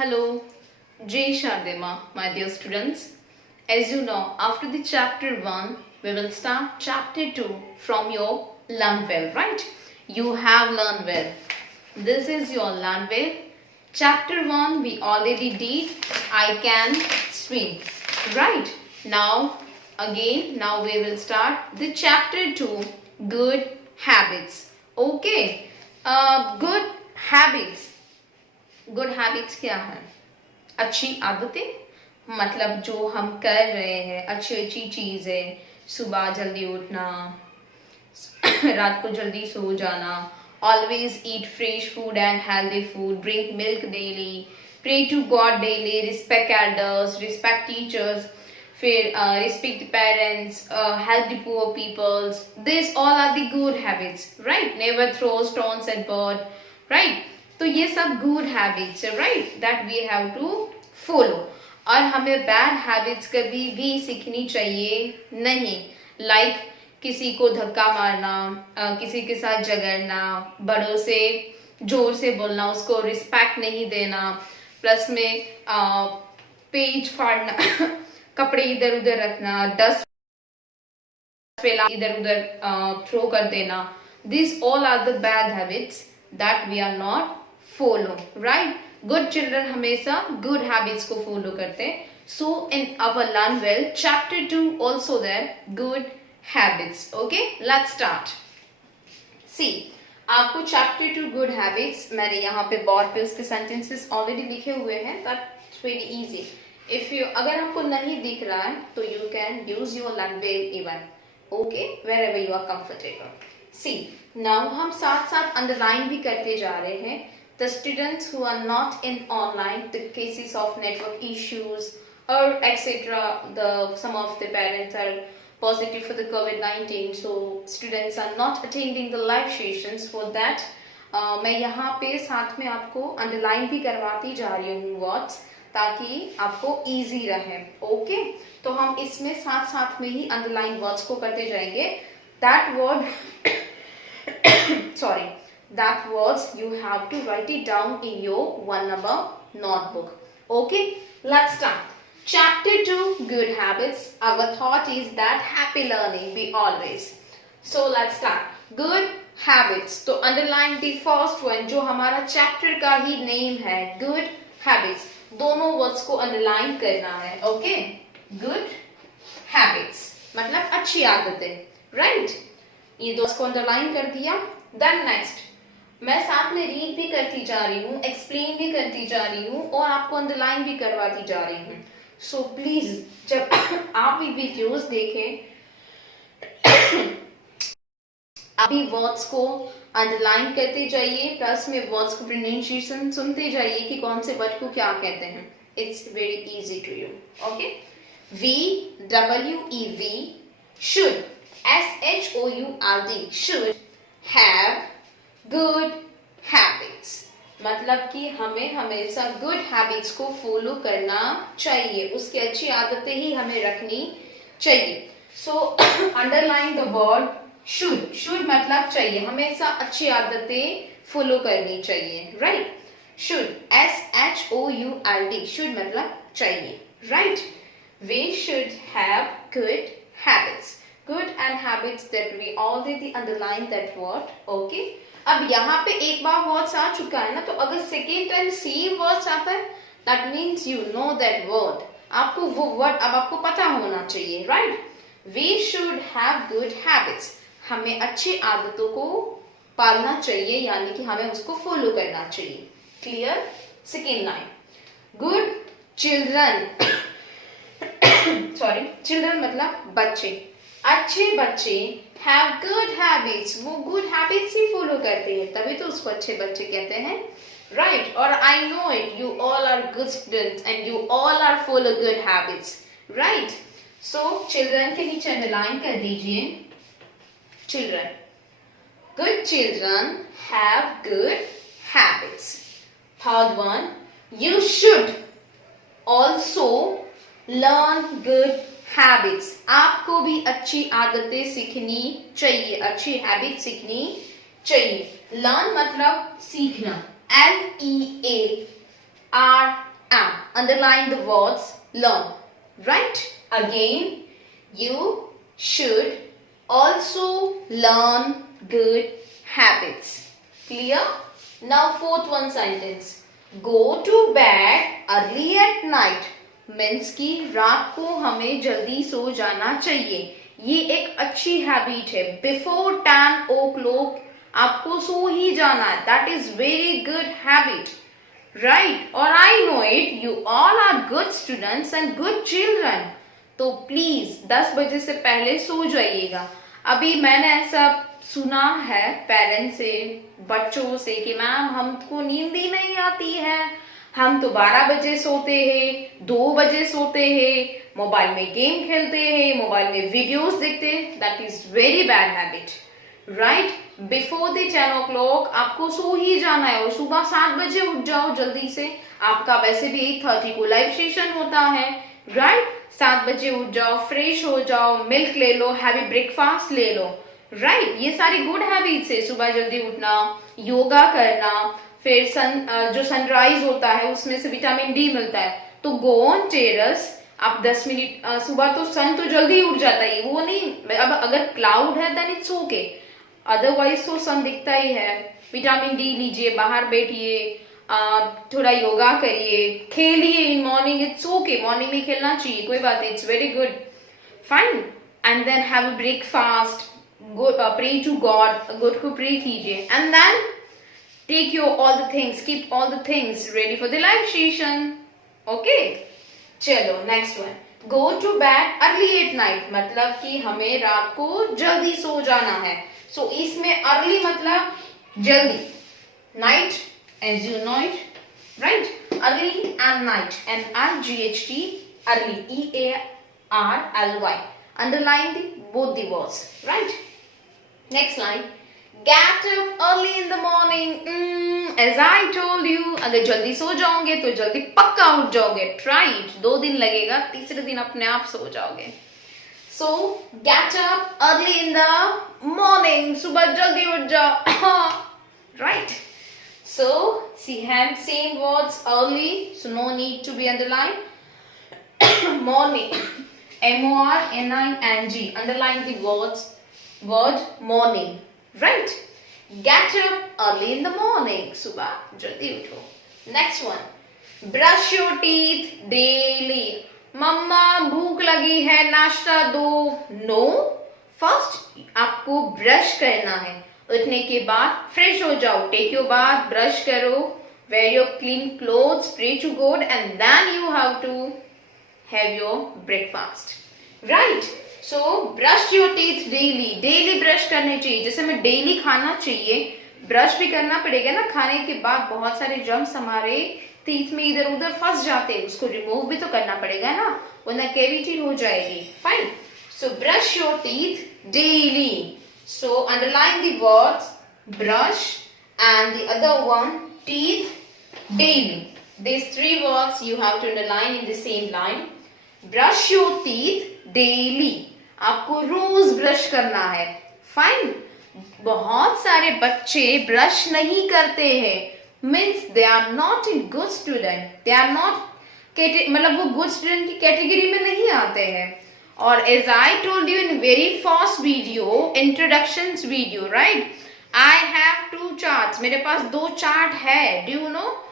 Hello, Jai Shardema, my dear students. As you know, after the chapter 1, we will start chapter 2 from your Learn Well, right? You have learned well. This is your Learn Well. Chapter 1 we already did. I can swim, right? Now we will start the chapter 2, Good Habits. Okay, good habits. Good habits क्या है? अच्छी आदतें, मतलब जो हम कर रहे हैं, अच्छी अच्छी चीजें, सुबह जल्दी उठना, रात को जल्दी सो जाना, always eat fresh food and healthy food, drink milk daily, pray to God daily, respect elders, respect teachers, फिर respect parents, help the poor peoples. This all are the good habits, right? Never throw stones at bird, right? तो ये सब good habits है, right? That we have to follow. और हमें bad habits कभी भी सीखनी चाहिए नहीं. लाइक किसी को धक्का मारना, किसी के साथ झगड़ना, बड़ों से जोर से बोलना, उसको रिस्पेक्ट नहीं देना, प्लस में पेज फाड़ना, कपड़े इधर उधर रखना, डस्ट फैला इधर उधर थ्रो कर देना. This all are the bad habits that we are not follow, right? Good children हमेशा गुड हैबिट्स को फॉलो करते हैं. So in our learn well chapter 2 also there good habits. Okay, let's start. See, आपको chapter 2 good habits, मैंने यहाँ पे board पे उसके सेंटेंसेस ऑलरेडी लिखे हुए हैं. That's very easy. If you, अगर आपको नहीं दिख रहा है तो you can use your learn well even. Okay, wherever you are comfortable. See, now हम साथ साथ अंडरलाइन भी करते जा रहे हैं. The students who are not in online, the cases of network issues or etc. Some of the parents are positive for the COVID-19, so students are not attending the live sessions. For that, मैं यहाँ पे साथ में आपको underline भी करवाती जा रही हूँ words, ताकि आपको easy रहे. ओके, तो हम इसमें साथ साथ में ही underline words को करते जाएंगे. That word sorry, that words you have to write it down in your 1 number notebook. Okay, let's start. Chapter 2, good habits. Our thought is that happy learning be always. So let's start. Good habits. तो underline the first one जो हमारा chapter का ही name है, good habits. दोनों words को underline करना है. Okay, good habits मतलब अच्छी आदतें, right? ये दो को underline कर दिया. Then next, मैं साथ में रीड भी करती जा रही हूँ, एक्सप्लेन भी करती जा रही हूँ और आपको अंडरलाइन भी करवाती जा रही हूँ. सो प्लीज जब आप भी वीडियोस देखें, आप भी वर्ड्स को अंडरलाइन करते जाइए, प्लस में वर्ड्स को प्रोनाउंसिएशन सुनते जाइए कि कौन से वर्ड को क्या कहते हैं. It's very easy to you. Okay, VWEV should, SHOULD should have good habits. मतलब कि हमें हमेशा गुड हैबिट्स को फॉलो करना चाहिए, उसकी अच्छी आदतें ही हमें रखनी चाहिए. So underline the word should. Should मतलब चाहिए, हमेशा अच्छी आदतें फॉलो करनी चाहिए, राइट? शुड, SHOULD, शुड मतलब चाहिए, right? We should have good habits. Good and habits that we already underline that word. Okay. अब यहाँ पे एक बार वर्ड्स आ चुका है ना, तो अगर सेकेंड टाइम सेम वर्ड्स आता है, that means you know that word. आपको वो वर्ड अब आपको पता होना चाहिए, right? We should have good habits. हमें अच्छी आदतों को पालना चाहिए, यानी कि हमें उसको फॉलो करना चाहिए. Clear? Second line, good children sorry, children मतलब बच्चे. अच्छे बच्चे हैव गुड हैबिट्स, वो गुड हैबिट्स ही फॉलो करते हैं, तभी तो उसको अच्छे बच्चे कहते हैं, राइट? और I know it, you all are good students and you all are follow good habits, right? So children के नीचे अंडरलाइन कर दीजिए, children. Good children have good habits. Third one, you should also learn good habits. आपको भी अच्छी आदतें सीखनी चाहिए, अच्छी हैबिट सीखनी चाहिए. लर्न मतलब सीखना, LEARN am. Underline the words learn. Right? Again, you should also learn good habits. Clear? Now fourth one sentence. Go to bed early at night. Means कि रात को हमें जल्दी सो जाना चाहिए. ये एक अच्छी हैबिट है. बिफोर 10 o'clock आपको सो ही जाना है. That is very good habit, right? और I know it, you all are good students and good children. तो प्लीज 10 बजे से पहले सो जाइएगा. अभी मैंने ऐसा सुना है पेरेंट्स से, बच्चों से कि मैम हमको नींद ही नहीं आती है, हम तो 12 बजे सोते हैं, 2 बजे सोते हैं, मोबाइल में गेम खेलते हैं, मोबाइल में वीडियोस देखते हैं. That is very bad habit, right? Before the 10 o'clock आपको सो ही जाना है और सुबह 7 बजे उठ जाओ जल्दी से. आपका वैसे भी 8:30 को लाइव सेशन होता है, राइट? 7 बजे उठ जाओ, फ्रेश हो जाओ, मिल्क ले लो, हैवी ब्रेकफास्ट ले लो, राइट? ये सारी गुड हैबिट्स है. सुबह जल्दी उठना, योगा करना, फिर जो सनराइज होता है उसमें से विटामिन डी मिलता है. तो गो ऑन टेरेस, आप 10 मिनट सुबह तो सन तो जल्दी उठ जाता है, वो नहीं. अब अगर क्लाउड है देन इट्स ओके, अदरवाइज तो सन दिखता ही है. विटामिन डी लीजिए, बाहर बैठिए, थोड़ा योगा करिए, खेलिए in morning. It's okay, morning में खेलना चाहिए, कोई बात नहीं, it's very good, fine. And then have a breakfast, pray to God, God को प्रे कीजिए, एंड देन take your all the things, keep all the things ready for the live session. Okay? चलो next one. Go to bed early at night. मतलब कि हमें रात को जल्दी सो जाना है. So इसमें early मतलब जल्दी. Night, as you know it, right? Early and night. N-R-G-H-T, early. E-A-R-L-Y. Underline both the words, right? Next line. Get up early in the morning. As I told you, अगर जल्दी सो जाओगे तो जल्दी पक्का उठ जाओगे. Try it. 2 दिन लगेगा, तीसरे दिन अपने आप सो जाओगे. So get up early in the morning. सुबह जल्दी उठ जाओ. Right? So same words early. So no need to be underlined. Morning. M-O-R-N-I-N-G. Underline the word morning. Right? Get up early in the morning. सुबह जल्दी उठो. Next one. Brush your teeth daily. मम्मा भूख लगी है, नाश्ता दो. No. First आपको brush करना है. उठने के बाद फ्रेश हो जाओ. Take your bath, ब्रश करो, wear your clean clothes, pray to God, and then you have to have your breakfast. Right? So brush your teeth daily. Daily brush करने चाहिए. जैसे हमें डेली खाना चाहिए, ब्रश भी करना पड़ेगा ना. खाने के बाद बहुत सारे जर्म्स हमारे टीथ में इधर उधर फंस जाते हैं, उसको रिमूव भी तो करना पड़ेगा ना, वरना कैविटी हो जाएगी. Fine. So brush your teeth daily. So underline the words brush and the other one teeth daily. These 3 words you have to underline in the same line. Brush your teeth daily. आपको रोज brush करना है. Fine. बहुत सारे बच्चे brush नहीं करते हैं, means they are not a good student. They are not, मतलब वो गुड स्टूडेंट की कैटेगरी में नहीं आते हैं. और as I told you in very first video, introduction video, right, I have 2 charts. मेरे पास 2 चार्ट है. Do you know?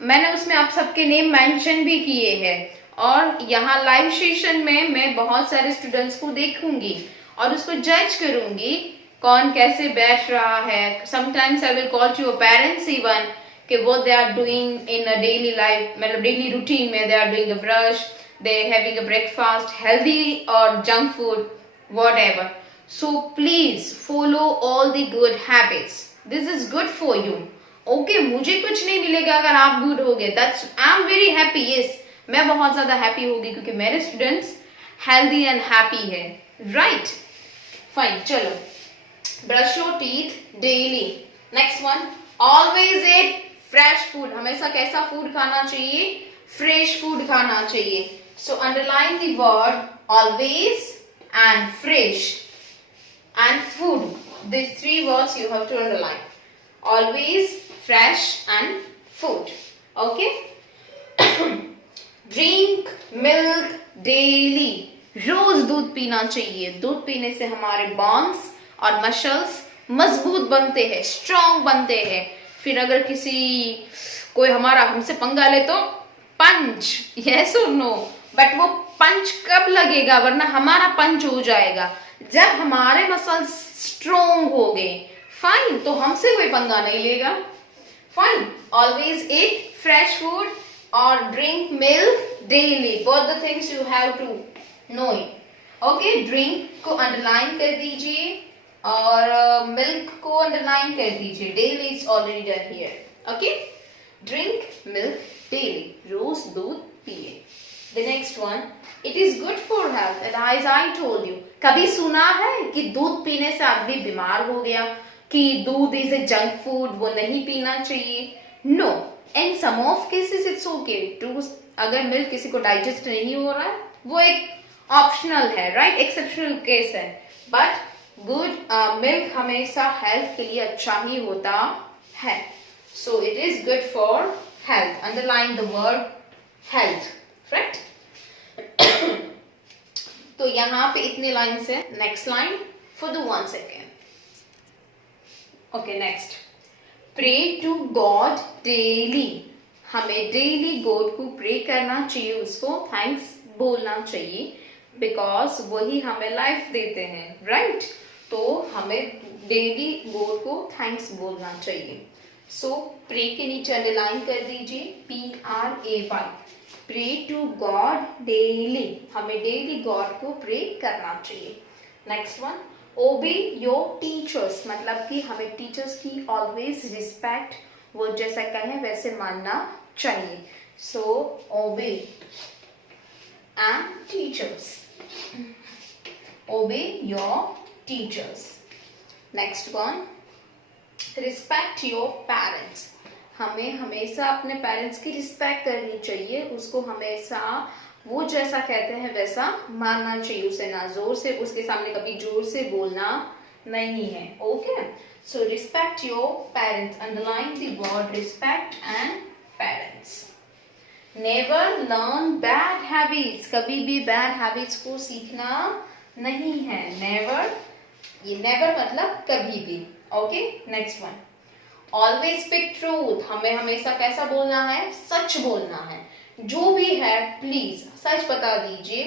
मैंने उसमें आप सबके नेम मेंशन भी किए हैं. और यहाँ लाइव सेशन में मैं बहुत सारे स्टूडेंट्स को देखूंगी और उसको जज करूंगी कौन कैसे बैठ रहा है. Sometimes I will call to your parents even कि what they are doing in a daily life, मतलब डेली रूटीन में. They are doing a brush, they having a breakfast, healthy और junk food, whatever. So please follow all the good habits. This is good for you. Okay, मुझे कुछ नहीं मिलेगा अगर आप good हो गए. That's, I am very happy. Yes, मैं बहुत ज्यादा हैप्पी होगी क्योंकि मेरे स्टूडेंट्स हेल्दी एंड हैप्पी है. राइट? फाइन. चलो, brush your teeth daily. Next one. Always at fresh food. हमेशा कैसा फूड खाना चाहिए? फ्रेश फूड खाना चाहिए. So underline the word always and fresh and food. These 3 words you have to underline. Always, fresh and food. Okay? Drink milk daily, रोज दूध पीना चाहिए। दूध पीने से हमारे बोन्स और मसल्स मजबूत बनते हैं, स्ट्रॉन्ग बनते हैं। फिर अगर कोई हमारा हमसे पंगा ले तो पंच, यस और नो, बट वो पंच कब लगेगा, वरना हमारा पंच हो जाएगा जब हमारे मसल्स स्ट्रॉन्ग हो गए। फाइन, तो हमसे कोई पंगा नहीं लेगा। Fine, always eat fresh food और drink milk daily, both the things you have to know it. Okay, drink को अंडरलाइन कर दीजिए और मिल्क को अंडरलाइन कर दीजिए। Daily is already done here. Okay, drink milk daily, रोज दूध पिए। The next one, it is good for health, and as I told you, कभी सुना है कि दूध पीने से आदमी बीमार हो गया, कि दूध इज ए जंक फूड, वो नहीं पीना चाहिए? No, in some of cases it's okay to, अगर मिल्क किसी को डाइजेस्ट नहीं हो रहा है वो एक ऑप्शनल है, राइट, एक्सेप्शनल केस है, बट गुड मिल्क हमेशा हेल्थ के लिए अच्छा ही होता है। So it is good for health, underline the word health, right. तो यहाँ पे इतने लाइन से, next line for the 1 second. Okay, next, pray to God daily, हमें डेली गॉड को प्रे करना चाहिए, उसको थैंक्स बोलना चाहिए, बिकॉज वही हमें लाइफ देते हैं, राइट। तो हमें डेली गॉड को थैंक्स बोलना चाहिए। सो प्रे के नीचे अंडरलाइन कर दीजिए PRAY, pray to God daily, हमें डेली गॉड को प्रे करना चाहिए। Next one, obey your teachers, मतलब कि हमें टीचर्स की ऑलवेज रिस्पेक्ट, वो जैसा कहें वैसे मानना चाहिए। So obey and teachers, obey your teachers. Next one, respect your parents, हमें हमेशा अपने पेरेंट्स की रिस्पेक्ट करनी चाहिए, उसको हमेशा वो जैसा कहते हैं वैसा मानना चाहिए, उसे ना जोर से, उसके सामने कभी जोर से बोलना नहीं है। Okay, so respect your parents, underline the word respect and parents. Never learn bad habits, कभी भी बैड हैबिट्स को सीखना नहीं है। नेवर, ये नेवर मतलब कभी भी। Okay, next one, always speak truth, हमें हमेशा कैसा बोलना है, सच बोलना है। जो भी है प्लीज सच बता दीजिए।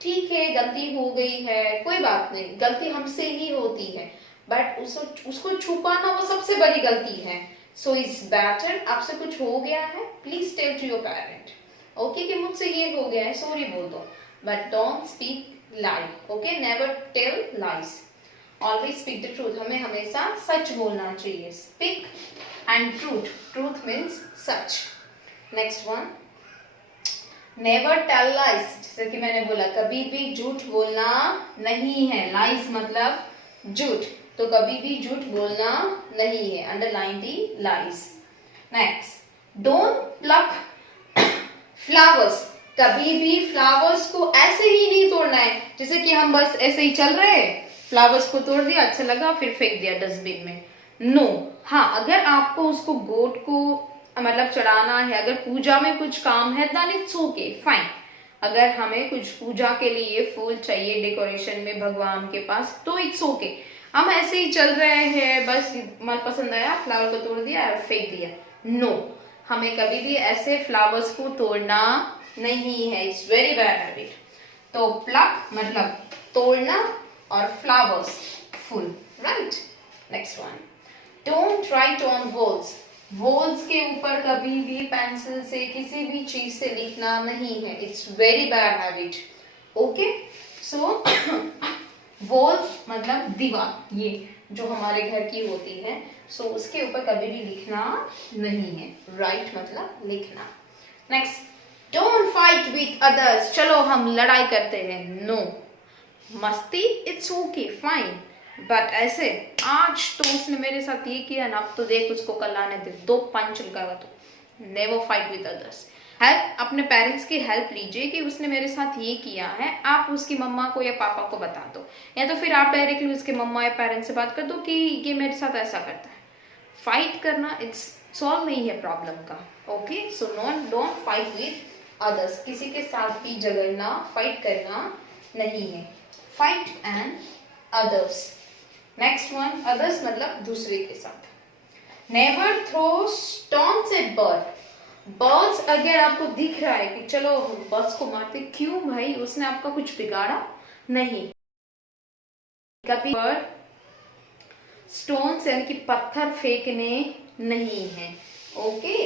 ठीक है, गलती हो गई है, कोई बात नहीं, गलती हमसे ही होती है, बट उसको छुपाना वो सबसे बड़ी गलती है। सो इट्स बेटर, आपसे कुछ हो गया है, please tell to your parent, okay, कि मुझसे ये हो गया है, सॉरी बोल दो, but don't speak lie. Okay, never tell lies, always speak the truth, हमें हमेशा सच बोलना चाहिए। Speak and truth, truth means सच। Next one, never tell lies, जैसे कि मैंने बोला कभी भी झूठ बोलना नहीं है। लाइज मतलब झूठ, तो कभी भी झूठ बोलना नहीं है, underline the lies. Next, don't plug flowers, कभी भी फ्लावर्स को ऐसे ही नहीं तोड़ना है, जैसे कि हम बस ऐसे ही चल रहे हैं, फ्लावर्स को तोड़ दिया, अच्छा लगा, फिर फेंक दिया डस्टबिन में। नो, हाँ, अगर आपको उसको गोट को मतलब चढ़ाना है, अगर पूजा में कुछ काम है, देन इट्स ओके, फाइन। अगर हमें कुछ पूजा के लिए फूल चाहिए डेकोरेशन में भगवान के पास, तो इट्स ओके। हम ऐसे ही चल रहे हैं, बस मन पसंद आया, फ्लावर को तोड़ दिया और फेंक दिया। नो, हमें कभी भी ऐसे फ्लावर्स को तोड़ना नहीं है, इट्स वेरी बैड हैबिट। तो प्लक मतलब तोड़ना और फ्लावर्स फूल, right. Next one, don't write on walls, walls के ऊपर कभी भी पेंसिल से किसी भी चीज से लिखना नहीं है, it's very bad habit. Okay, so walls मतलब दीवार, ये जो हमारे घर की होती है, सो उसके ऊपर कभी भी लिखना नहीं है। राइट मतलब लिखना। Next, don't fight with others, चलो हम लड़ाई करते हैं, नो। मस्ती इट्स ओके, फाइन, बट ऐसे आज तो उसने मेरे साथ ये किया ना, अब तो देख उसको कल आने दे, 2 पंच लगाएगा तो। Never fight with others. Help, अपने पेरेंट्स की हेल्प लीजिए कि उसने मेरे साथ ये किया है, आप उसकी मम्मा को या पापा को बता दो, या तो फिर आप डायरेक्टली उसके मम्मा या पेरेंट्स से बात कर दो कि ये मेरे साथ ऐसा करता है। फाइट करना इट्स सॉल्व नहीं है प्रॉब्लम का। Okay, so don't fight with others. किसी के साथ भी झगड़ना, फाइट करना नहीं है. Fight and others. Next one, others मतलब दूसरे के साथ. Never throw stones at bird. Birds अगर आपको दिख रहा है कि चलो बर्ड्स को मारते, क्यों भाई, उसने आपका कुछ बिगाड़ा नहीं. कभी पर स्टोन्स यानी कि पत्थर फेंकने नहीं है. ओके,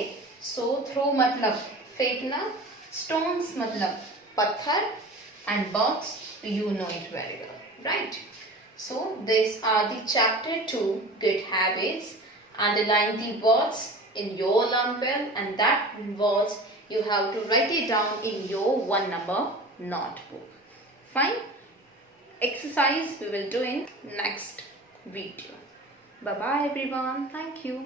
सो थ्रो मतलब फेंकना, स्टोन्स मतलब पत्थर, and birds you know it very well, right? So these are the chapter 2 good habits. Underline the words in your learn well, and that words you have to write it down in your 1 number notebook. Fine. Exercise we will do in next video. Bye bye everyone. Thank you.